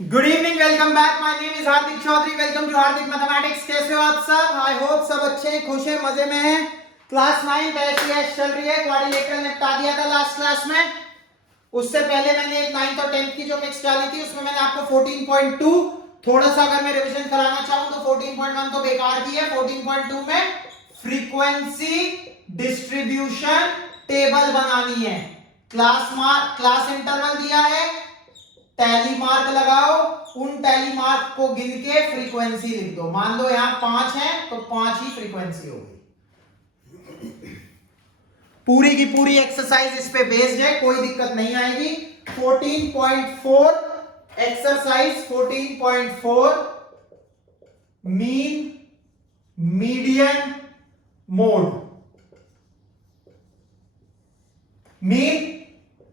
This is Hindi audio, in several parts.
Good evening, welcome back. My name is Hardik Chaudhary. Welcome to Hardik mathematics. कैसे हो आप सब? आई होप सब अच्छे हैं, खुश हैं, मजे में हैं। क्लास 9 ऐसी चल रही है। क्वाड्रिलेटरल निपटा दिया था लास्ट क्लास में। उससे पहले मैंने एक 9th और 10th की जो मिक्स डाली थी उसमें मैंने आपको 14.2 थोड़ा सा अगर मैं रिवीजन कराना चाहूं तो 14.1 तो बेकार की है। 14.2 में फ्रीक्वेंसी डिस्ट्रीब्यूशन टेबल बनानी है। क्लास इंटरवल दिया है, टैली मार्क लगाओ, उन टैली मार्क को गिन के फ्रीक्वेंसी लिख दो। मान लो यहां 5 है तो 5 ही फ्रीक्वेंसी होगी। पूरी की पूरी एक्सरसाइज इस पे बेस्ड है, कोई दिक्कत नहीं आएगी। 14.4 exercise 14.4 mean median mode. Mean,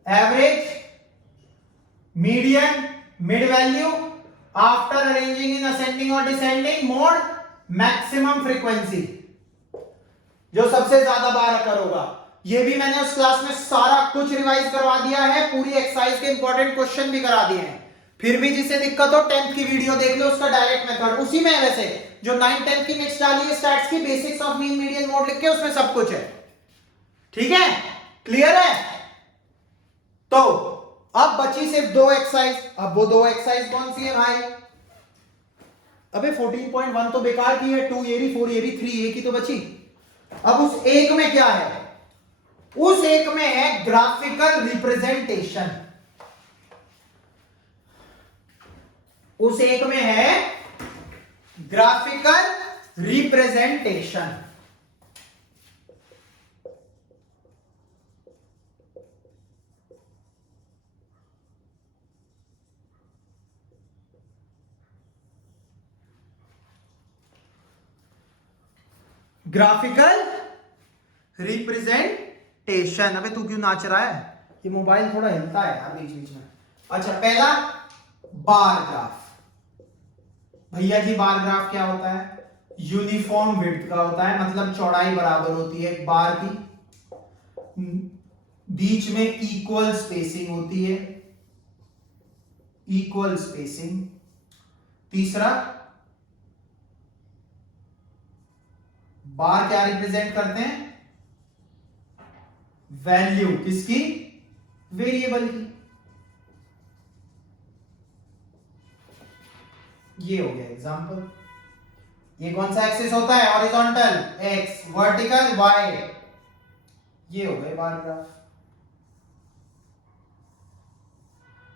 average, median, mid value, after arranging in ascending और डिसेंडिंग, मोड, मैक्सिमम फ्रीक्वेंसी, जो सबसे ज्यादा बार अकर होगा। ये भी मैंने उस क्लास में सारा कुछ रिवाइज करवा दिया है, पूरी एक्सरसाइज के इंपॉर्टेंट क्वेश्चन भी करा दिए हैं। फिर भी जिसे दिक्कत हो 10th की वीडियो देख लो, उसका डायरेक्ट मेथड उसी में है। वैसे जो 9 10 की मिक्स डाली है स्टैट्स की, basics of mean median mode लिख के उसमें सब कुछ है। ठीक है, क्लियर है? तो अब बची सिर्फ 2 एक्सरसाइज। अब वो 2 एक्सरसाइज कौन सी है भाई? अबे 14.1 तो बेकार की है, 2 ये रही, 4 ये रही, 3 ये की तो बची। अब उस एक में क्या है? उस एक में है ग्राफिकल रिप्रेजेंटेशन। उस एक में है ग्राफिकल रिप्रेजेंटेशन। Graphical representation. अबे तू क्यों नाच रहा है? ये मोबाइल थोड़ा हिलता है यार बीच बीच में। अच्छा, पहला बार ग्राफ। भैया जी बार ग्राफ क्या होता है? यूनिफॉर्म विड्थ का होता है, मतलब चौड़ाई बराबर होती है एक बार की, बीच में इक्वल स्पेसिंग होती है, इक्वल स्पेसिंग। तीसरा, बार क्या रिप्रेजेंट करते हैं? वैल्यू किसकी? वेरिएबल की। ये हो गया एग्जांपल। ये कौन सा एक्सिस होता है? Horizontal X, vertical Y. ये हो गए बार ग्राफ।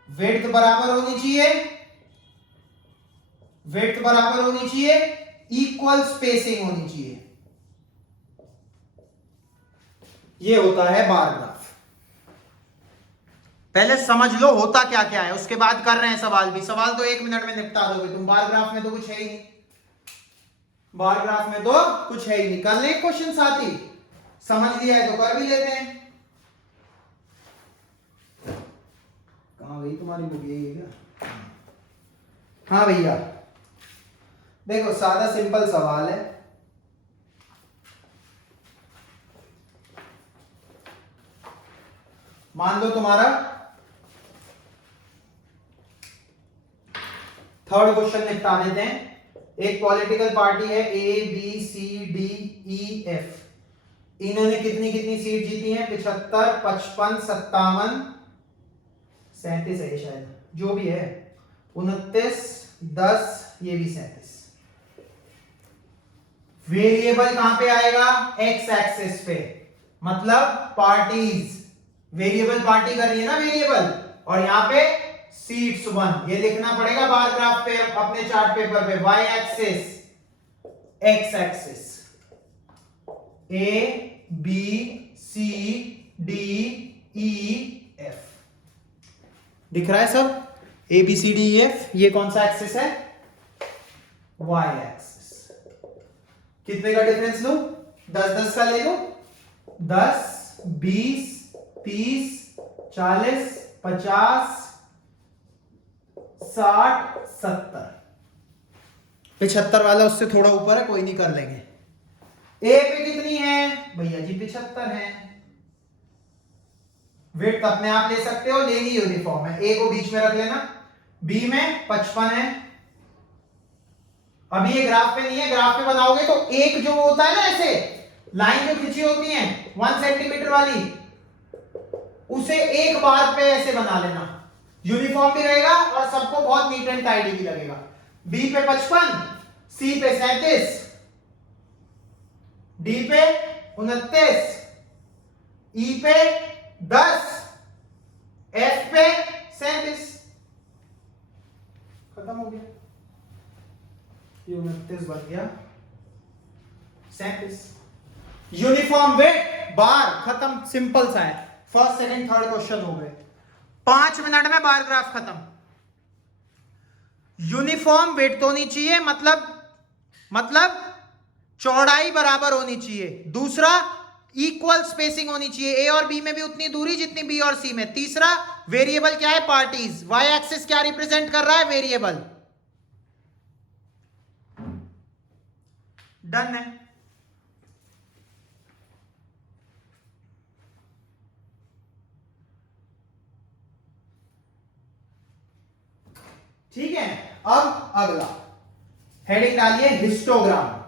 विड्थ बराबर होनी चाहिए, विड्थ बराबर होनी चाहिए, इक्वल स्पेसिंग होनी चाहिए। ये होता है बार ग्राफ। पहले समझ लो होता क्या क्या है, उसके बाद कर रहे हैं सवाल भी। सवाल तो 1 मिनट में निपटा दोगे तुम। बार ग्राफ में तो कुछ है ही नहीं, बार ग्राफ में तो कुछ है ही नहीं। कर ले क्वेश्चन साथ ही, समझ लिया है तो कर भी लेते हैं। कहां गई तुम्हारी बुक? यही है क्या? हाँ भैया, देखो सादा सिंपल सवाल है। मान लो तुम्हारा थर्ड क्वेश्चन निपटा देते हैं। एक पॉलिटिकल पार्टी है ABCDEF। इन्होंने कितनी कितनी सीट जीती हैं? 75, 55, 57, 37 है शायद, जो भी है, 29, 10, ये भी 37। वेरिएबल कहां पे आएगा? एक्स एक्सिस पे, मतलब पार्टीज। वेरिएबल पार्टी कर रही है ना वेरिएबल, और यहां पे सीट्स 1। ये लिखना पड़ेगा बार ग्राफ पे अपने चार्ट पेपर पे। Y axis, X axis, ABCDEF दिख रहा है सब? ABCDEF। ये कौन सा एक्सिस है? Y axis. कितने का डिफरेंस लूं? 10-10 का ले लो। 10, 20, 30, 40, 50, 60, 70। 75 वाला उससे थोड़ा ऊपर है, कोई नहीं, कर लेंगे। ए पे कितनी है भैया जी? 75 है। विड्थ अपने आप ले सकते हो, लेनी यूनिफॉर्म है। ए को बीच में रख लेना, बी में 55 है। अभी ये ग्राफ पे नहीं है, ग्राफ पे बनाओगे तो एक जो होता है ना ऐसे लाइन जो खींची होती है 1 सेंटीमीटर वाली, उसे एक बार पे ऐसे बना लेना, यूनिफॉर्म भी रहेगा और सबको बहुत नीट एंड टाइडी भी लगेगा। बी पे 55, सी पे 37, डी पे 29, ई पे 10, एफ पे 37। खत्म हो गया, ये 29 बन गया 37। यूनिफॉर्म वेट बार खत्म, सिंपल सा है। फर्स्ट सेकंड थर्ड क्वेश्चन हो गए, 5 मिनट में बार ग्राफ खत्म। यूनिफॉर्म वेट तो होनी चाहिए, मतलब चौड़ाई बराबर होनी चाहिए। दूसरा, इक्वल स्पेसिंग होनी चाहिए, ए और बी में भी उतनी दूरी जितनी बी और सी में। तीसरा, वेरिएबल क्या है? पार्टीज। वाई एक्सिस क्या रिप्रेजेंट कर रहा है? वेरिएबल। डन है। ठीक है, अब अगला हेडिंग डालिए हिस्टोग्राम।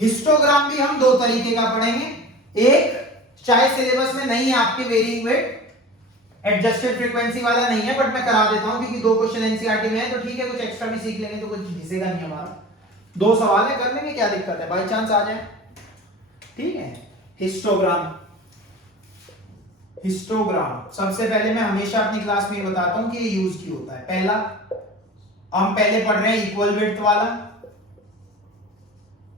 हिस्टोग्राम भी हम दो तरीके का पढ़ेंगे। एक, चाहे सिलेबस में नहीं है आपके वेरिंग वेट, एडजस्टेड फ्रीक्वेंसी वाला नहीं है, बट मैं करा देता हूं क्योंकि 2 क्वेश्चन एनसीईआरटी में है, तो ठीक है, कुछ एक्स्ट्रा भी सीख लेंगे तो कुछ घिसेगा नहीं हमारा। 2 सवाल है, कर लेंगे, क्या दिक्कत है, बाई चांस आ जाए। ठीक है, हिस्टोग्राम सबसे पहले मैं हमेशा अपनी क्लास में ये बताता हूं कि ये यूज क्यों होता है। पहला, हम पहले पढ़ रहे हैं इक्वल विड्थ वाला।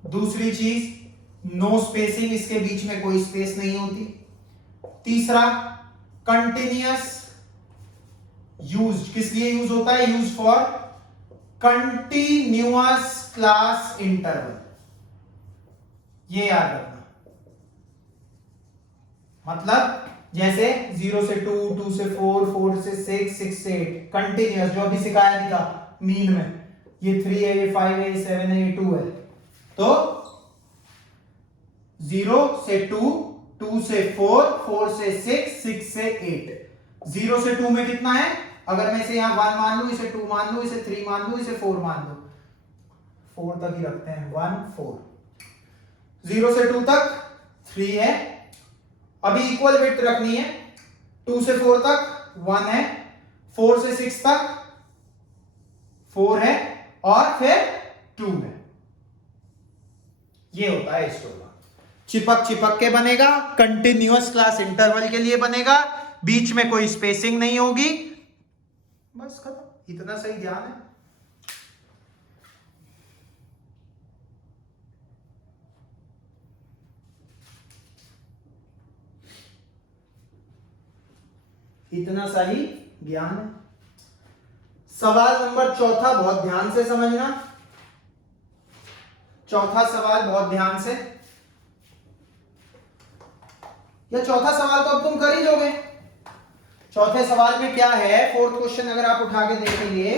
दूसरी चीज, नो स्पेसिंग, इसके बीच में कोई स्पेस नहीं होती। तीसरा, कंटिन्यूअस यूज, किस लिए यूज होता है? Use for continuous class interval, ये याद रखना। मतलब जैसे 0 से 2, 2 से 4, 4 से 6, 6 से 8, कंटिन्यूअस, जो अभी सिखाया भी था मीन में, ये 3 है, ये 5 है, ये 7 है, ये 2 है। तो 0 से 2, 2 से 4, 4 से 6, 6 से 8। 0 से 2 में कितना है? अगर मैं इसे यहां 1 मान लूं, इसे 2 मान लूं, इसे 3 मान लूं, इसे 4 मान लूं, 4 तक ही रखते हैं, 1 4। 0 से 2 तक 3 है। अभी इक्वल विड्थ रखनी है, 2 से 4 तक 1 है, 4 से 6 तक 4 है, और फिर 2 है। ये होता है हिस्टोग्राम। चिपक के बनेगा, कंटिन्यूअस क्लास इंटरवल के लिए बनेगा, बीच में कोई स्पेसिंग नहीं होगी, बस खत्म। इतना सही ध्यान है। इतना सही ज्ञान है। सवाल नंबर 4 बहुत ध्यान से समझना। चौथा सवाल बहुत ध्यान से, या चौथा सवाल तो अब तुम कर ही लोगे। चौथे सवाल में क्या है? फोर्थ क्वेश्चन अगर आप उठा के देखेंगे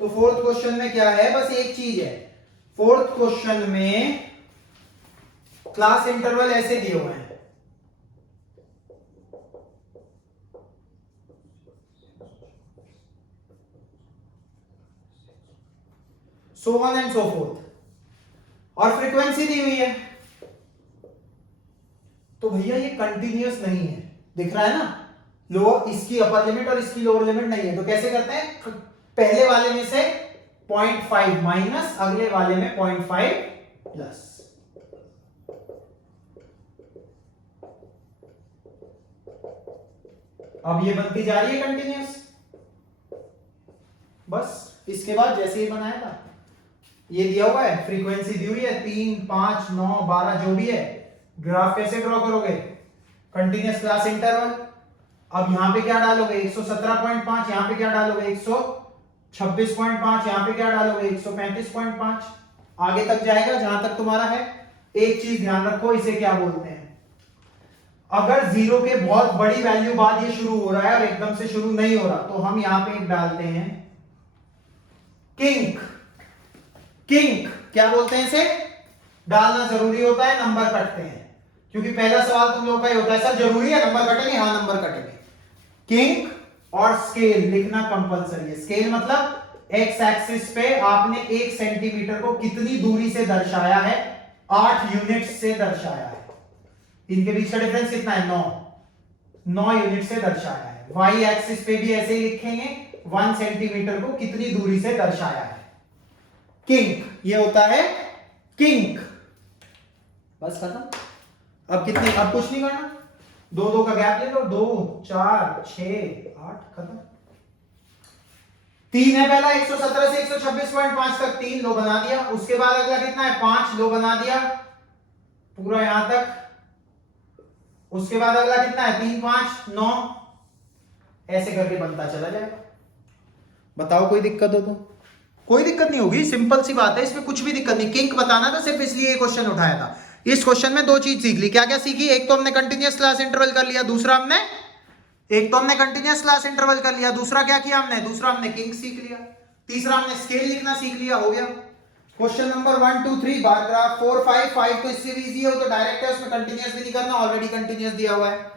तो फोर्थ क्वेश्चन में क्या है? बस एक चीज है। फोर्थ क्वेश्चन में क्लास इंटरवल ऐसे दिए हुए हैं, so on and so forth, और फ्रीक्वेंसी दी हुई है। तो भैया ये कंटिन्यूअस नहीं है, दिख रहा है ना? लोअर, इसकी अपर लिमिट और इसकी लोअर लिमिट नहीं है। तो कैसे करते हैं? पहले वाले में से 0.5 माइनस, अगले वाले में 0.5 प्लस। अब ये बनती जा रही है कंटिन्यूअस। बस इसके बाद जैसे ही बनाया था, ये दिया हुआ है, फ्रीक्वेंसी दी हुई है 3, 5, 9, 12 जो भी है। ग्राफ कैसे ड्रॉ करोगे? Continuous class interval. अब यहां पे क्या डालोगे? 117.5, यहां पे क्या डालोगे? 126.5, यहां पे क्या डालोगे? 135.5। आगे तक जाएगा जहां तक तुम्हारा है। एक चीज ध्यान रखो, इसे क्या बोलते हैं? अगर 0 के बहुत बड़ी वैल्यू बाद ये शुरू हो रहा है और एकदम से शुरू नहीं हो रहा, तो हम यहां पे एक डालते हैं किंक। किंक क्या बोलते हैं? इसे डालना जरूरी होता है, नंबर कटते हैं। क्योंकि पहला सवाल तुम लोगों का ही होता है, सर जरूरी है नंबर कटेंगे? हाँ नंबर कटेंगे। किंक और स्केल लिखना कंपलसरी है। स्केल मतलब एक्स एक्सिस पे आपने 1 सेंटीमीटर को कितनी दूरी से दर्शाया है, 8 यूनिट से दर्शाया है। इनके बीच का डिफरेंस कितना है, 9 यूनिट से दर्शाया है। वाई एक्सिस पे भी ऐसे ही लिखेंगे, 1 सेंटीमीटर को कितनी दूरी से दर्शाया है। किंक, ये होता है किंक। बस खत्म। अब कितने, अब कुछ नहीं करना, 2 का गैप ले लो, 2 4 6 8 खत्म। 3 है पहला, 117 से 126.5 तक 3 लो बना दिया। उसके बाद अगला कितना है, 5 लो बना दिया पूरा यहां तक। उसके बाद अगला कितना है, 3 5 9, ऐसे करके बनता चला जाएगा। बताओ कोई दिक्कत हो तो? कोई दिक्कत नहीं होगी, सिंपल सी बात है, इसमें कुछ भी दिक्कत नहीं। किंक बताना था, सिर्फ इसलिए ये क्वेश्चन उठाया था। इस क्वेश्चन में 2 चीज सीख ली। क्या क्या सीखी, एक तो हमने कंटिन्यूअस क्लास इंटरवल कर लिया, दूसरा हमने कंटिन्यूअस क्लास इंटरवल कर लिया, दूसरा क्या किया हमने, दूसरा हमने किंक सीख लिया, तीसरा हमने स्केल लिखना सीख लिया। हो गया क्वेश्चन नंबर 1 2 3 बार ग्राफ 4 5 5 तो इससे भी इजी है, वो तो डायरेक्ट है, उसमें कंटिन्यूअस भी नहीं करना, ऑलरेडी कंटिन्यूअस दिया हुआ है।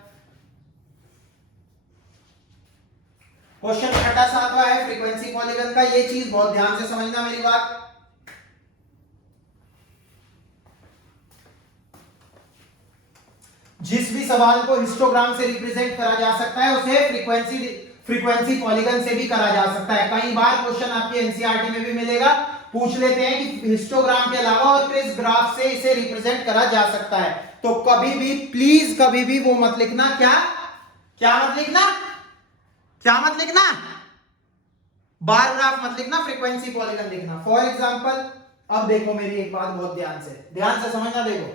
क्वेश्चन 7वां है फ्रीक्वेंसी पॉलीगन का। ये चीज बहुत ध्यान से समझना मेरी बात। जिस भी सवाल को हिस्टोग्राम से रिप्रेजेंट करा जा सकता है उसे फ्रीक्वेंसी पॉलीगन से भी करा जा सकता है। कई बार क्वेश्चन आपके एनसीईआरटी में भी मिलेगा, पूछ लेते हैं कि हिस्टोग्राम के अलावा और किस ग्राफ से इसे रिप्रेजेंट करा जा सकता है। तो कभी भी प्लीज कभी भी वो मत लिखना, क्या मत लिखना, मत लिखना, बार ग्राफ मत लिखना, फ्रीक्वेंसी पॉलीगन लिखना। फॉर एग्जांपल, अब देखो मेरी एक बात बहुत ध्यान से समझना। देखो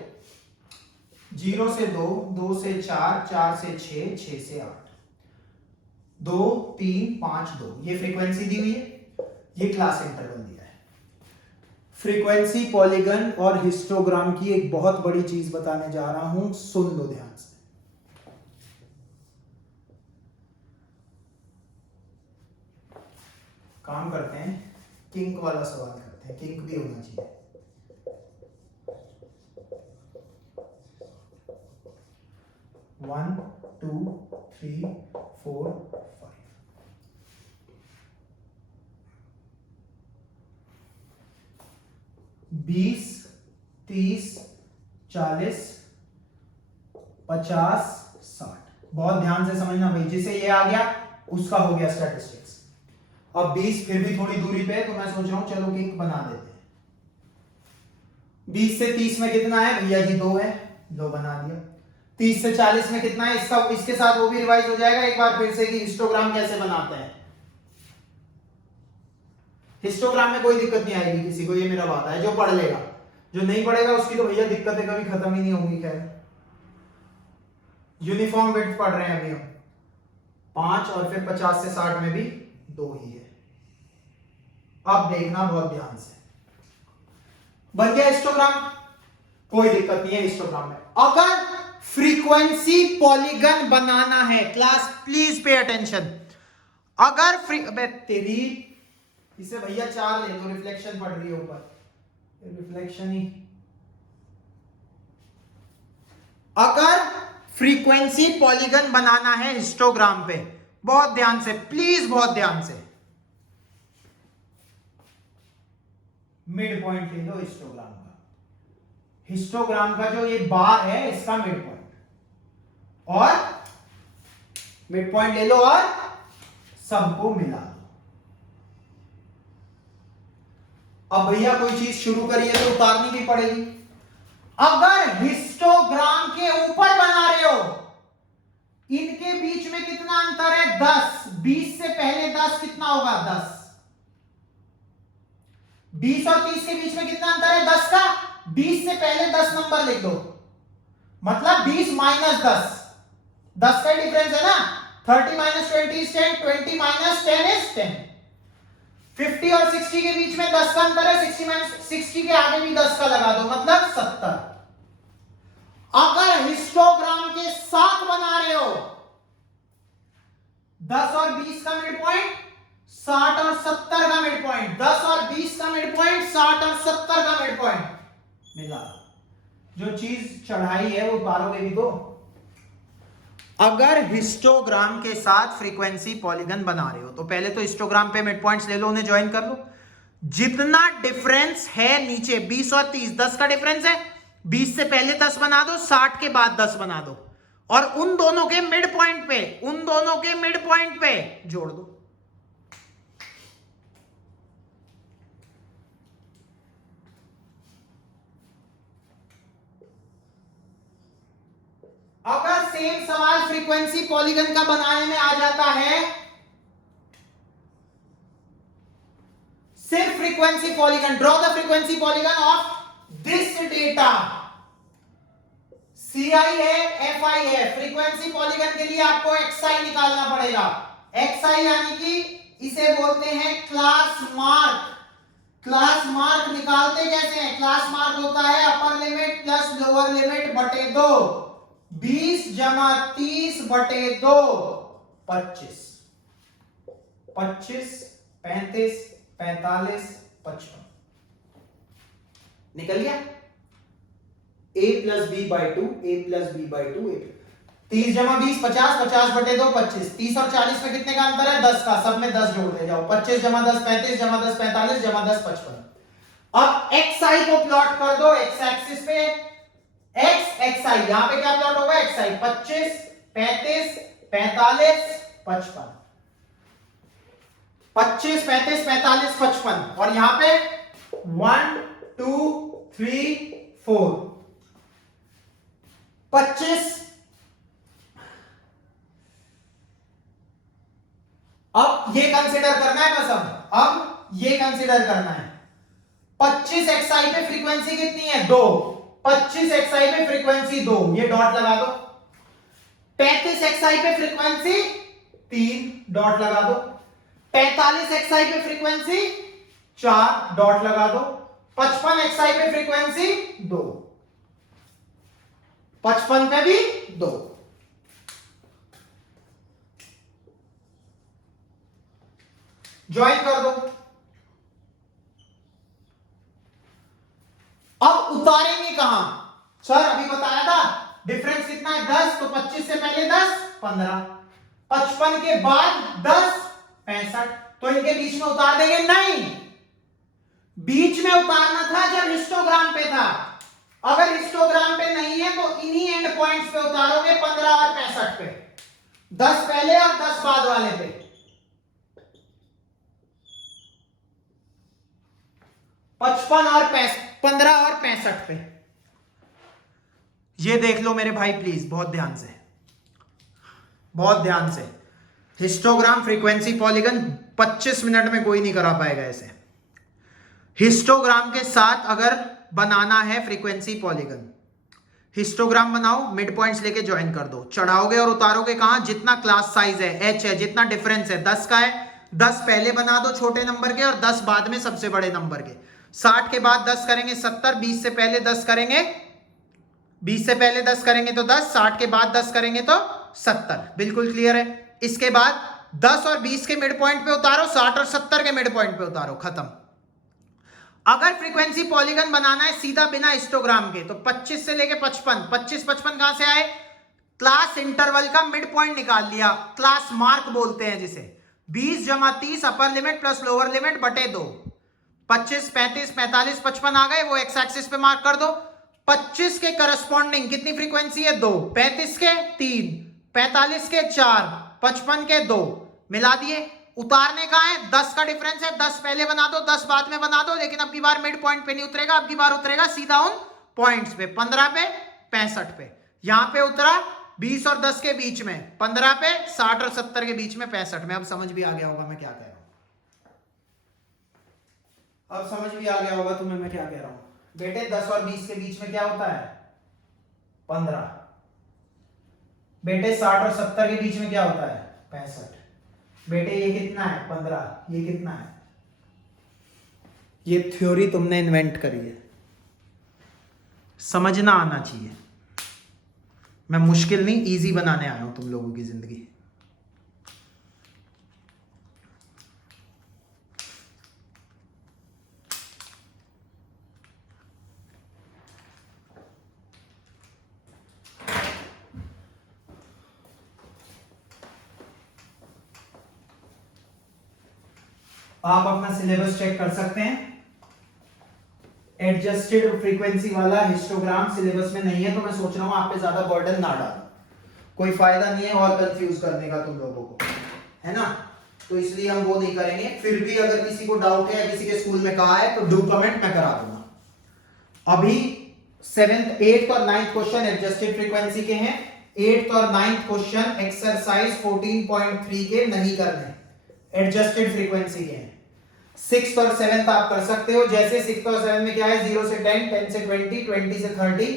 0 से 2, 2 से 4, 4 से 6, 6 से 8, 2 3 5 2, ये फ्रीक्वेंसी दी हुई है, ये क्लास इंटरवल दिया है। फ्रीक्वेंसी पॉलीगन और हिस्टोग्राम की एक बहुत बड़ी चीज बताने जा रहा हूं, सुन लो ध्यान से। काम करते हैं, किंक वाला सवाल करते हैं, किंक भी होना चाहिए। वन 2 3 4 5 20 30 40 50 60। बहुत ध्यान से समझना भाई, जिसे ये आ गया उसका हो गया स्टैटिस्टिक्स। अब 20 फिर भी थोड़ी दूरी पे है, तो मैं सोच रहा हूं चलो किंक बना देते हैं। 20 से 30 में कितना है भैया जी, 2 है, 2 बना दिया। 30 से 40 में कितना है, इसका इसके साथ वो भी रिवाइज हो जाएगा एक बार फिर से कि हिस्टोग्राम कैसे बनाते हैं। हिस्टोग्राम में कोई दिक्कत नहीं आएगी किसी को, ये मेरा वादा है। जो पढ़ लेगा, जो नहीं पढ़ेगा उसकी तो भैया दिक्कतें कभी खत्म ही नहीं होंगी। खैर यूनिफॉर्म विड्थ पढ़ रहे हैं अभी हम, 5 और फिर 50 से 60 में भी 2 ही है। अब देखना बहुत ध्यान से, बन गया हिस्टोग्राम, कोई दिक्कत नहीं है हिस्टोग्राम में। अगर फ्रीक्वेंसी पॉलीगन बनाना है, क्लास प्लीज पे अटेंशन, अगर तेरी इसे भैया 4 ले लो, रिफ्लेक्शन पड़ रही है ऊपर, रिफ्लेक्शन ही। अगर फ्रीक्वेंसी पॉलीगन बनाना है हिस्टोग्राम पे, बहुत ध्यान से प्लीज, बहुत ध्यान से, मिड पॉइंट ले लो हिस्टोग्राम का। हिस्टोग्राम का जो ये बार है इसका मिड पॉइंट, और मिड पॉइंट ले लो और सबको मिला दो। अब भैया कोई चीज शुरू करिए तो उतारनी भी पड़ेगी। अगर हिस्टोग्राम के ऊपर बना रहे हो, इनके बीच में कितना अंतर है, 10। 20 से पहले 10 कितना होगा, 10। 20 और 30 के बीच में कितना अंतर है, 10 का। 20 से पहले 10 नंबर लिख दो, मतलब 20 माइनस 10, 10 का डिफरेंस है ना। 30 माइनस 20 इज 10, 20 माइनस 10 इज 10। 50 और 60 के बीच में 10 का अंतर है, 60 माइनस 60 के आगे भी 10 का लगा दो, मतलब 70। अगर हिस्टोग्राम के साथ बना रहे हो, 10 और 20 का मिड पॉइंट, 60 और 70 का मिड पॉइंट, 10 और 20 का मिड पॉइंट, 60 और 70 का मिड पॉइंट मिला। जो चीज चढ़ाई है वो उतारोगे भी तो। अगर हिस्टोग्राम के साथ फ्रीक्वेंसी पॉलीगन बना रहे हो तो पहले तो हिस्टोग्राम पे मिड पॉइंट्स ले लो, उन्हें ज्वाइन कर लो। जितना डिफरेंस है नीचे 20 और 30, 10 का डिफरेंस है, 20 से पहले 10 बना दो, 60 के बाद 10 बना दो और उन दोनों के मिड पॉइंट पे जोड़ दो। अगर सेम सवाल फ्रीक्वेंसी पॉलीगन का बनाने में आ जाता है, सिर्फ frequency polygon, draw the frequency polygon of this data. CI है, FI है, फ्रीक्वेंसी पॉलीगन के लिए आपको XI निकालना पड़ेगा। XI यानी कि इसे बोलते हैं क्लास मार्क। क्लास मार्क निकालते कैसे हैं? क्लास मार्क होता है upper limit plus lower limit बटे 2, 20 जमा 30 बटे 2, 25, 35, 45, 55 निकल गया। a plus B by 2, a plus B by 2, 30 जमा 20 50, 50 बटे 2 25, 30 और 40 में कितने का अंतर है? 10 का, सब में 10 जोड़ दे जाओ, 25 जमा 10 35, जमा 10 45, जमा 10 55। अब XI को प्लॉट कर दो x एक्सिस पे, XI यहां पे क्या प्लॉट होगा? XI 25 35 45 55, 25 35 45 55 और यहां पे 1 2 3 4 25। अब ये कंसीडर करना है बस, अब ये कंसीडर करना है। 25 XI पे फ्रीक्वेंसी कितनी है? 2। 25 XI पे फ्रीक्वेंसी 2, ये डॉट लगा दो। 35 XI पे फ्रीक्वेंसी 3, डॉट लगा दो। 45 XI पे फ्रीक्वेंसी 4, डॉट लगा दो। 55 XI पे फ्रीक्वेंसी 2, 55 पे भी 2। ज्वाइन कर दो। अब उतारेंगे कहां? सर अभी बताया था डिफरेंस कितना है? 10, तो 25 से पहले 10 15, 55 के बाद 10 65, तो इनके बीच में उतार देंगे? नहीं, बीच में उतारना था जब हिस्टोग्राम पे था। अगर हिस्टोग्राम पे नहीं है तो इन्हीं एंड पॉइंट्स पे उतारोगे, 15 और 65 पे, 10 पहले और 10 बाद वाले पे। 55 और 15 और 65 पे। ये देख लो मेरे भाई प्लीज, बहुत ध्यान से, बहुत ध्यान से। हिस्टोग्राम फ्रीक्वेंसी पॉलीगन 25 मिनट में कोई नहीं करा पाएगा ऐसे। हिस्टोग्राम के साथ अगर बनाना है फ्रीक्वेंसी पॉलीगन, हिस्टोग्राम बनाओ, मिड पॉइंट्स लेके ज्वाइन कर दो, चढ़ाओगे और उतारोगे कहां? जितना क्लास साइज है, h है, जितना डिफरेंस है 10 का है, 10 पहले बना दो छोटे नंबर के और 10 बाद में सबसे बड़े नंबर के। 60 के बाद 10 करेंगे 70, 20 से पहले 10 करेंगे, 20 से पहले 10 करेंगे तो 10, 60 के बाद 10 करेंगे तो 70। बिल्कुल क्लियर है। इसके बाद 10 और 20 के मिड पॉइंट पे उतारो, 60 और 70 के मिड पॉइंट पे उतारो, खत्म। अगर फ्रीक्वेंसी पॉलीगन बनाना है सीधा बिना हिस्टोग्राम के, तो 25 से लेके 55, 25 55 कहां से आए? क्लास इंटरवल का मिड पॉइंट निकाल लिया, क्लास मार्क बोलते हैं जिसे। 20 जमा 30 upper limit plus lower limit बटे 2, 25 35 45 55 आ गए, वो एक्स एक्सिस पे मार्क कर दो। 25 के करस्पॉन्डिंग कितनी फ्रीक्वेंसी है? 2। 35 के 3, 45 के 4, 55 के 2, मिला दिए। उतारने का है, 10 का डिफरेंस है, 10 पहले बना दो 10 बाद में बना दो, लेकिन अब की बार मिड पॉइंट पे नहीं उतरेगा, अब की बार उतरेगा सीधा उन पॉइंट्स पे, 15 पे 65 पे। यहां पे उतरा 20 और 10 के बीच में, 15 पे, 60 और 70 के बीच में 65 में। अब समझ भी आ गया होगा मैं क्या कह रहा हूं, अब समझ भी आ गया होगा तुम्हें मैं क्या कह रहा हूं। बेटे 10 और 20 के बीच में क्या होता है? 15। बेटे 60 और 70 के बीच में क्या होता है? 65। बेटे ये कितना है? 15। ये कितना है? ये थ्योरी तुमने इन्वेंट करी है, समझना आना चाहिए। मैं मुश्किल नहीं, इजी बनाने आया हूं तुम लोगों की जिंदगी। आप अपना सिलेबस चेक कर सकते हैं। एडजस्टेड फ्रीक्वेंसी वाला हिस्टोग्राम सिलेबस में नहीं है, तो मैं सोच रहा हूं आप पे ज्यादा बर्डन ना डालूं, कोई फायदा नहीं है और कंफ्यूज करने का तुम लोगों को, है ना। तो इसलिए हम वो नहीं करेंगे। फिर भी अगर किसी को डाउट है, किसी के स्कूल में कहा है, तो डू कमेंट, मैं करा दूंगा। अभी 7th 8th और 9th क्वेश्चन एडजस्टेड फ्रीक्वेंसी के हैं। 8th और 9th क्वेश्चन एक्सरसाइज 14.3 के नहीं करने, एडजस्टेड फ्रीक्वेंसी के हैं। 6th और 7th आप कर सकते हो। जैसे 6th और 7th में क्या है, 0 से 10, 10 से 20, 20 से 30,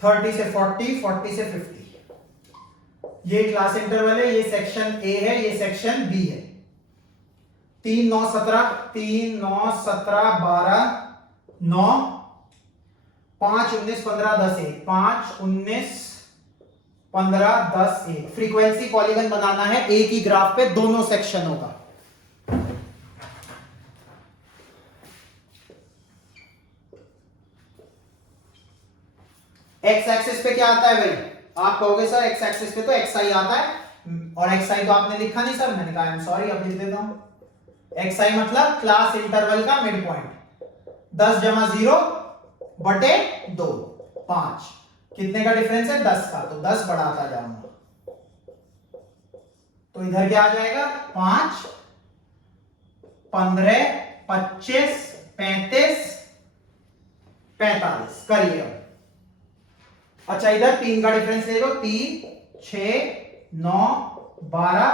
30 से 40, 40 से 50। ये क्लास इंटरवल है, ये सेक्शन ए है, ये सेक्शन बी है। 3 9 17, 3 9 17 12 9, 5 19 15 10 1, 5 19 15 10 1। फ्रीक्वेंसी पॉलीगन बनाना है एक ही ग्राफ पे दोनों सेक्शनों का। एक्स एक्सिस पे क्या आता है भाई, आप कहोगे सर एक्स एक्सिस पे तो एक्स आई आता है, और एक्स आई तो आपने लिखा नहीं सर। मैंने कहा आई एम सॉरी, अब लिख देता हूं। एक्स आई मतलब क्लास इंटरवल का मिड पॉइंट। 10 जमा 0 बटे 2, 5। कितने का डिफरेंस है, 10 का, तो 10 बढ़ाता जाऊंगा, तो इधर क्या आ जाएगा, 5 15 25 35 45। करिए अब। अच्छा, इधर 3 का डिफरेंस ले लो, 3 6 9 12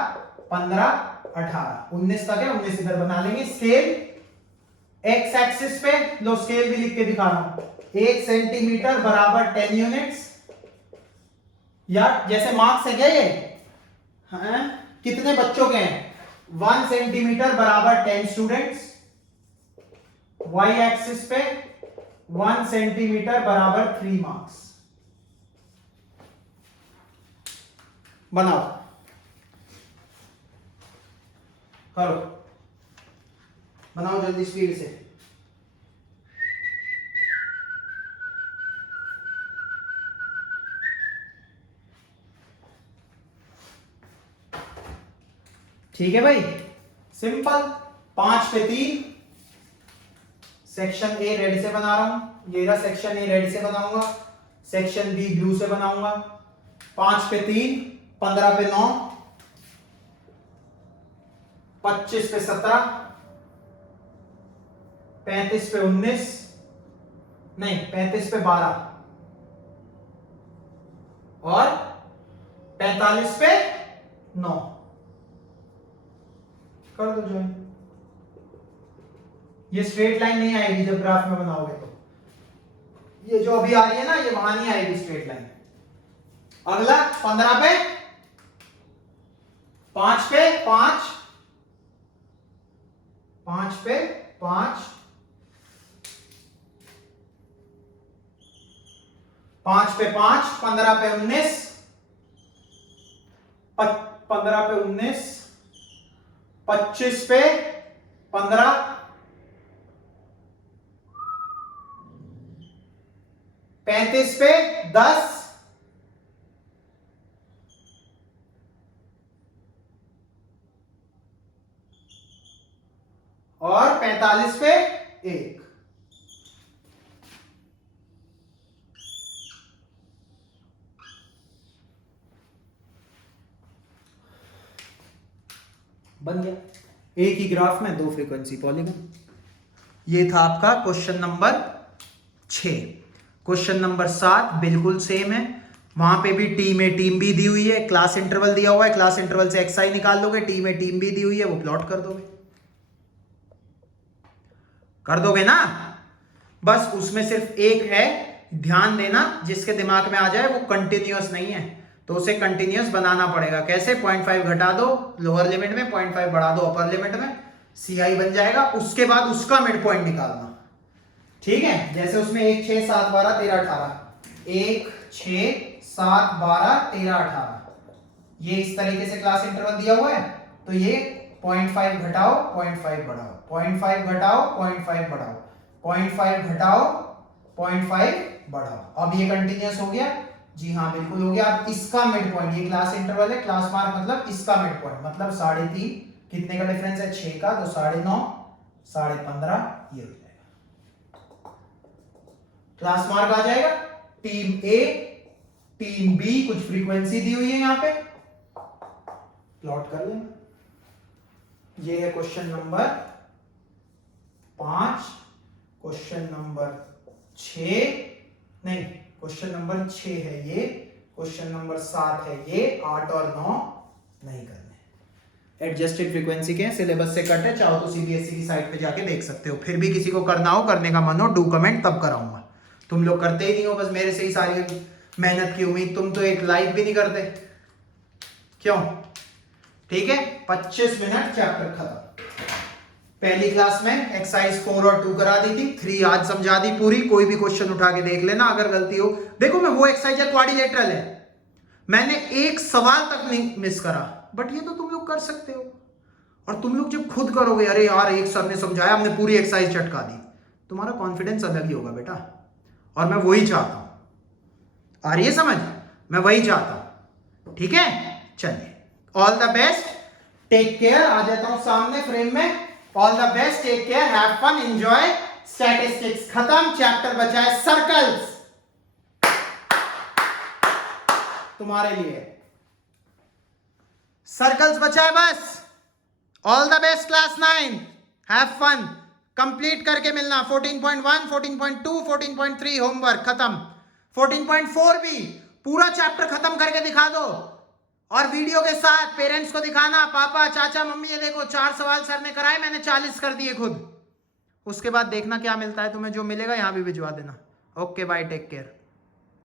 15 18 19 तक है, 19 इधर बना लेंगे। स्केल एक्स एक्सिस पे लो, स्केल भी लिख के दिखा रहा हूं। 1 सेंटीमीटर बराबर 10 यूनिट्स, या जैसे मार्क्स है क्या ये, हाँ? कितने बच्चों के हैं, 1 सेंटीमीटर बराबर 10 स्टूडेंट्स। वाई एक्सिस पे 1 सेंटीमीटर बराबर 3 मार्क्स। बनाओ, करो, बनाओ जल्दी स्पीड से। ठीक है भाई, सिंपल। 5 पे 3, सेक्शन ए रेड से बना रहा हूं, ये रहा सेक्शन ए रेड से बनाऊंगा, सेक्शन बी ब्लू से बनाऊंगा। 5 पे 3, 15 पे 9, 25 पे 17, 35 पे 19, नहीं 35 पे 12, और 45 पे 9। कर दो ज्वाइन। ये स्ट्रेट लाइन नहीं आएगी जब ग्राफ में बनाओगे, तो ये जो अभी आ रही है ना, ये वहां नहीं आएगी स्ट्रेट लाइन। अगला 15 पे 5 पे 5, 5 पे 5, 5 पे 5, 15 पे 19, 15 पे 19, 25 पे 15, 35 पे 10, और 45 पे 1। बन गया एक ही ग्राफ में 2 फ्रीक्वेंसी पॉलीगन। ये था आपका क्वेश्चन नंबर 6। क्वेश्चन नंबर 7 बिल्कुल सेम है, वहां पे भी टी में टीम बी दी हुई है, क्लास इंटरवल दिया हुआ है, क्लास इंटरवल से एक्स आई निकाल लोगे, टी में टीम बी दी हुई है, वो प्लॉट कर दोगे, कर दोगे ना। बस उसमें सिर्फ एक है, ध्यान देना, जिसके दिमाग में आ जाए वो कंटिन्यूअस नहीं है, तो उसे कंटिन्यूअस बनाना पड़ेगा। कैसे, 0.5 घटा दो लोअर लिमिट में, 0.5 बढ़ा दो अपर लिमिट में, सीआई बन जाएगा। उसके बाद उसका मिड पॉइंट निकालना, ठीक है। जैसे उसमें 1 6 7 12 13 18, 1 6 7 12 13 18, ये इस तरीके से क्लास इंटरवल दिया हुआ है, तो ये 0.5 घटाओ 0.5 बढ़ाओ, 0.5 घटाओ 0.5 बढ़ाओ, 0.5 घटाओ 0.5 बढ़ाओ। अब ये कंटिन्यूअस हो गया, जी हाँ बिल्कुल हो गया। अब इसका मिड पॉइंट, ये क्लास इंटरवल है, क्लास मार्क मतलब इसका मिड पॉइंट, मतलब 3.5 कितने का डिफरेंस है? 6 का, तो 9.5, 15.5 ये हो जाएगा। क्लास मार्क आ जाएगा। टीम ए, टीम बी, कुछ फ्रीक्वेंसी दी हुई है यहां पे, प्लॉट कर लेंगे। ये है क्वेश्चन नंबर 5, क्वेश्चन नंबर 6, नहीं क्वेश्चन नंबर 6 है ये, क्वेश्चन नंबर 7 है ये, 8 और 9 नहीं करने। एडजस्टेड फ्रीक्वेंसी के सिलेबस से कट है, चाहो तो सीबीएसई की साइट पे जाके देख सकते हो। फिर भी किसी को करना हो, करने का मन हो, डू कमेंट, तब कराऊंगा। तुम लोग करते ही नहीं हो, बस मेरे से ही सारी मेहनत की उम्मीद। तुम तो एक लाइक भी नहीं करते, क्यों? ठीक है, 25 मिनट, चैप्टर खत्म। पहली क्लास में एक्सरसाइज 4 और 2 करा दी थी, 3 आज समझा दी पूरी। कोई भी क्वेश्चन उठा के देख लेना अगर गलती हो। देखो मैं वो एक्सरसाइज है क्वाड्रिलेटरल है, मैंने एक सवाल तक नहीं मिस करा, बट ये तो तुम लोग कर सकते हो। और तुम लोग जब खुद करोगे, अरे यार एक सर ने समझाया, हमने पूरी एक्सरसाइज चटका दी, तुम्हारा कॉन्फिडेंस अलग ही होगा बेटा। और मैं वही चाहता हूं, आ रही है समझ? मैं वही चाहता हूं, ठीक है? चलिए, all the best, take care. आ जाता हूं सामने फ्रेम में। All the best, take care, have fun, enjoy. Statistics खत्म, चैप्टर बचा है सर्कल्स तुम्हारे लिए। सर्कल्स बचा है बस। All the best class 9, have fun. Complete करके मिलना। 14.1, 14.2, 14.3 होमवर्क खत्म। 14.4 भी पूरा चैप्टर खत्म करके दिखा दो, और वीडियो के साथ पेरेंट्स को दिखाना, पापा चाचा मम्मी ये देखो 4 सवाल सर ने कराए, मैंने 40 कर दिए खुद। उसके बाद देखना क्या मिलता है तुम्हें, जो मिलेगा यहां भी भिजवा देना। Okay bye, take care.